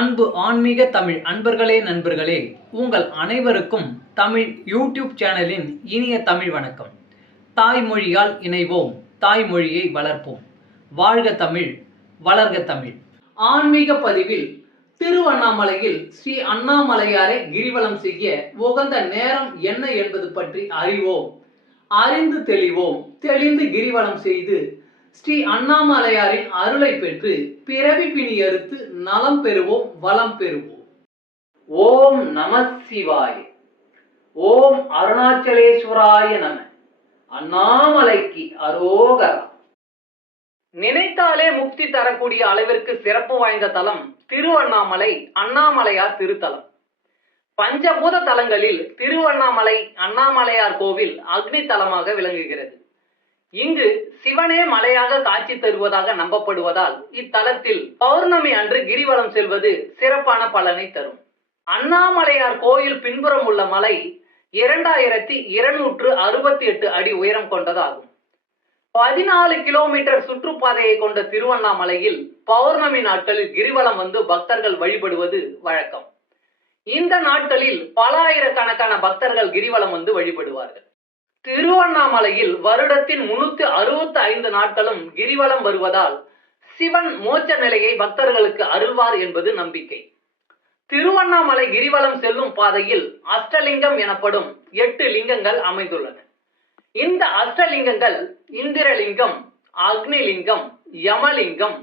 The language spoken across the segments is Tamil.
அன்பு ஆன்மீக தமிழ் அன்பர்களே நண்பர்களே, உங்கள் அனைவருக்கும் தமிழ் யூடியூப் சேனலின் இனிய தமிழ் வணக்கம். தாய்மொழியால் இணைவோம், தாய்மொழியை வளர்ப்போம். வாழ்க தமிழ், வளர்க தமிழ். ஆன்மீக பதிவில் திருவண்ணாமலையில் ஸ்ரீ அண்ணாமலையாரை கிரிவலம் செய்ய உகந்த நேரம் என்ன என்பது பற்றி அறிவோம். அறிந்து தெளிவோம். தெளிந்து கிரிவலம் செய்து ஸ்ரீ அண்ணாமலையாரின் அருளை பெற்று பிறவி பிணி அறுத்து நலம் பெறுவோம், வளம் பெறுவோம். ஓம் நம சிவாய. ஓம் அருணாச்சலேஸ்வராய நம. அண்ணாமலைக்கு அரோகரா. நினைத்தாலே முக்தி தரக்கூடிய அளவிற்கு சிறப்பு வாய்ந்த தலம் திருவண்ணாமலை அண்ணாமலையார் திருத்தலம். பஞ்சபூத தலங்களில் திருவண்ணாமலை அண்ணாமலையார் கோவில் அக்னி தலமாக விளங்குகிறது. இங்கு சிவனே மலையாக காட்சி தருவதாக நம்பப்படுவதால் இத்தலத்தில் பௌர்ணமி அன்று கிரிவலம் செல்வது சிறப்பான பலனை தரும். அண்ணாமலையார் கோயில் பின்புறம் உள்ள மலை 2268 அடி உயரம் கொண்டதாகும். 14 கிலோமீட்டர் சுற்றுப்பாதையை கொண்ட திருவண்ணாமலையில் பௌர்ணமி நாட்களில் கிரிவலம் வந்து பக்தர்கள் வழிபடுவது வழக்கம். இந்த நாட்களில் பல ஆயிரக்கணக்கான பக்தர்கள் கிரிவலம் வந்து வழிபடுவார்கள். திருவண்ணாமலையில் வருடத்தின் 365 நாட்களும் கிரிவலம் வருவதால் சிவன் மோட்ச நிலையை பக்தர்களுக்கு அருள்வார் என்பது நம்பிக்கை. திருவண்ணாமலை கிரிவலம் செல்லும் பாதையில் அஷ்டலிங்கம் எனப்படும் 8 லிங்கங்கள் அமைந்துள்ளன. இந்த அஷ்டலிங்கங்கள் இந்திரலிங்கம், அக்னிலிங்கம், யமலிங்கம்,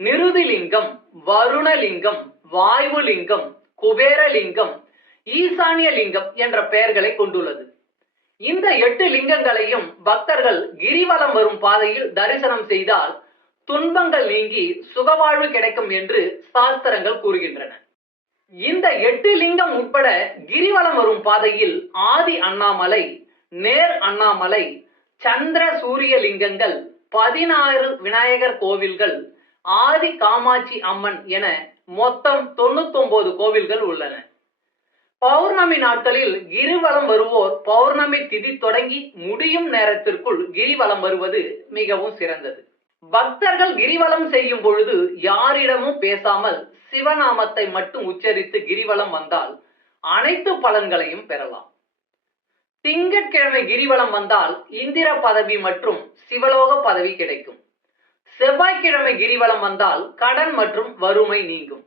நிருதிலிங்கம், வருணலிங்கம், வாயுலிங்கம், குபேரலிங்கம், ஈசானிய லிங்கம் என்ற பெயர்களை கொண்டுள்ளது. இந்த 8 லிங்கங்களையும் பக்தர்கள் கிரிவலம் வரும் பாதையில் தரிசனம் செய்தால் துன்பங்கள் நீங்கி சுகவாழ்வு கிடைக்கும் என்று சாஸ்திரங்கள் கூறுகின்றன. இந்த 8 லிங்கம் உட்பட கிரிவலம் வரும் பாதையில் ஆதி அண்ணாமலை, நேர் அண்ணாமலை, சந்திர சூரிய லிங்கங்கள், 16 விநாயகர் கோவில்கள், ஆதி காமாட்சி அம்மன் என மொத்தம் 99 கோவில்கள் உள்ளன. பௌர்ணமி நாட்களில் கிரிவலம் வருவோர் பௌர்ணமி திதி தொடங்கி முடியும் நேரத்திற்குள் கிரிவலம் வருவது மிகவும் சிறந்தது. பக்தர்கள் கிரிவலம் செய்யும் பொழுது யாரிடமும் பேசாமல் சிவநாமத்தை மட்டும் உச்சரித்து கிரிவலம் வந்தால் அனைத்து பலன்களையும் பெறலாம். திங்கட்கிழமை கிரிவலம் வந்தால் இந்திர பதவி மற்றும் சிவலோக பதவி கிடைக்கும். செவ்வாய்க்கிழமை கிரிவலம் வந்தால் கடன் மற்றும் வறுமை நீங்கும்.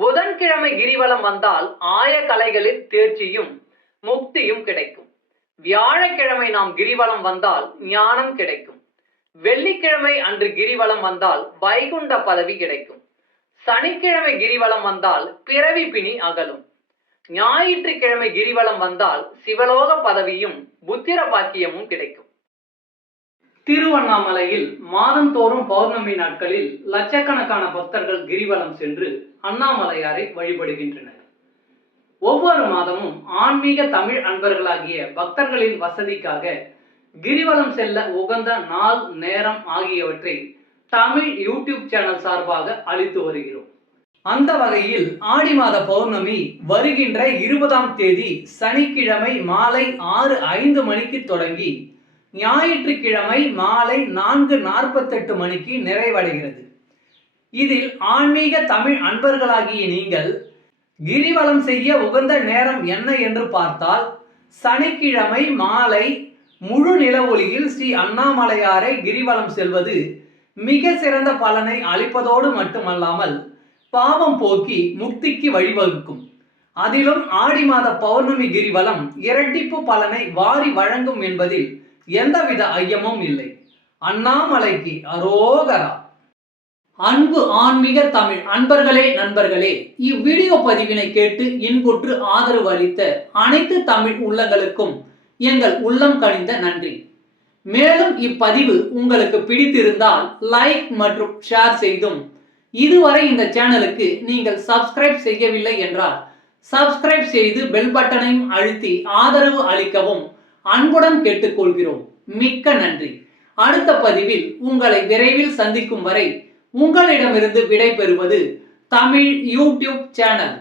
புதன்கிழமை கிரிவலம் வந்தால் ஆய கலைகளில் தேர்ச்சியும் முக்தியும் கிடைக்கும். வியாழக்கிழமை நாம் கிரிவலம் வந்தால் ஞானம் கிடைக்கும். வெள்ளிக்கிழமை அன்று கிரிவலம் வந்தால் வைகுண்ட பதவி கிடைக்கும். சனிக்கிழமை கிரிவலம் வந்தால் பிறவி பிணி அகலும். ஞாயிற்றுக்கிழமை கிரிவலம் வந்தால் சிவலோக பதவியும் புத்திர பாக்கியமும் கிடைக்கும். திருவண்ணாமலையில் மாதந்தோறும் பௌர்ணமி நாட்களில் லட்சக்கணக்கான பக்தர்கள் கிரிவலம் சென்று அண்ணாமலையாரை வழிபடுகின்றனர். ஒவ்வொரு மாதமும் ஆன்மீக தமிழ் அன்பர்களாகிய பக்தர்களின் வசதிக்காக கிரிவலம் செல்ல உகந்த நாள், நேரம் ஆகியவற்றை தமிழ் யூடியூப் சேனல் சார்பாக அளித்து வருகிறோம். அந்த வகையில் ஆடி மாத பௌர்ணமி வருகின்ற 20ஆம் தேதி சனிக்கிழமை மாலை 6:05 மணிக்கு தொடங்கி ஞாயிற்றுக்கிழமை மாலை 4:48 மணிக்கு நிறைவடைகிறது. இதில் ஆன்மீக தமிழ் அன்பர்களாகிய நீங்கள் கிரிவலம் செய்ய உகந்த நேரம் என்ன என்று பார்த்தால், சனிக்கிழமை மாலை முழு நில ஒளியில் ஸ்ரீ அண்ணாமலையாரை கிரிவலம் செல்வது மிக சிறந்த பலனை அளிப்பதோடு மட்டுமல்லாமல் பாவம் போக்கி முக்திக்கு வழிவகுக்கும். அதிலும் ஆடி மாத பௌர்ணமி கிரிவலம் இரட்டிப்பு பலனை வாரி வழங்கும் என்பதில் எந்தவித ஐயமும் இல்லை. அண்ணாமலைக்கு அரோகரா. அன்பு ஆன்மீக தமிழ் அன்பர்களே நண்பர்களே, இவ்வீடியோ பதிவினை கேட்டு இன்புற்று ஆதரவு அளித்த அனைத்து தமிழ் உள்ளங்களுக்கும் எங்கள் உள்ளம் கனிந்த நன்றி. மேலும் இப்பதிவு உங்களுக்கு பிடித்திருந்தால் லைக் மற்றும் ஷேர் செய்தும், இதுவரை இந்த சேனலுக்கு நீங்கள் சப்ஸ்கிரைப் செய்யவில்லை என்றால் சப்ஸ்கிரைப் செய்து பெல் பட்டனையும் அழுத்தி ஆதரவு அளிக்கவும் அன்புடன் கேட்டுக்கொள்கிறோம். மிக்க நன்றி. அடுத்த பதிவில் உங்களை விரைவில் சந்திக்கும் வரை உங்களிடமிருந்து விடை பெறுவது தமிழ் யூடியூப் சேனல்.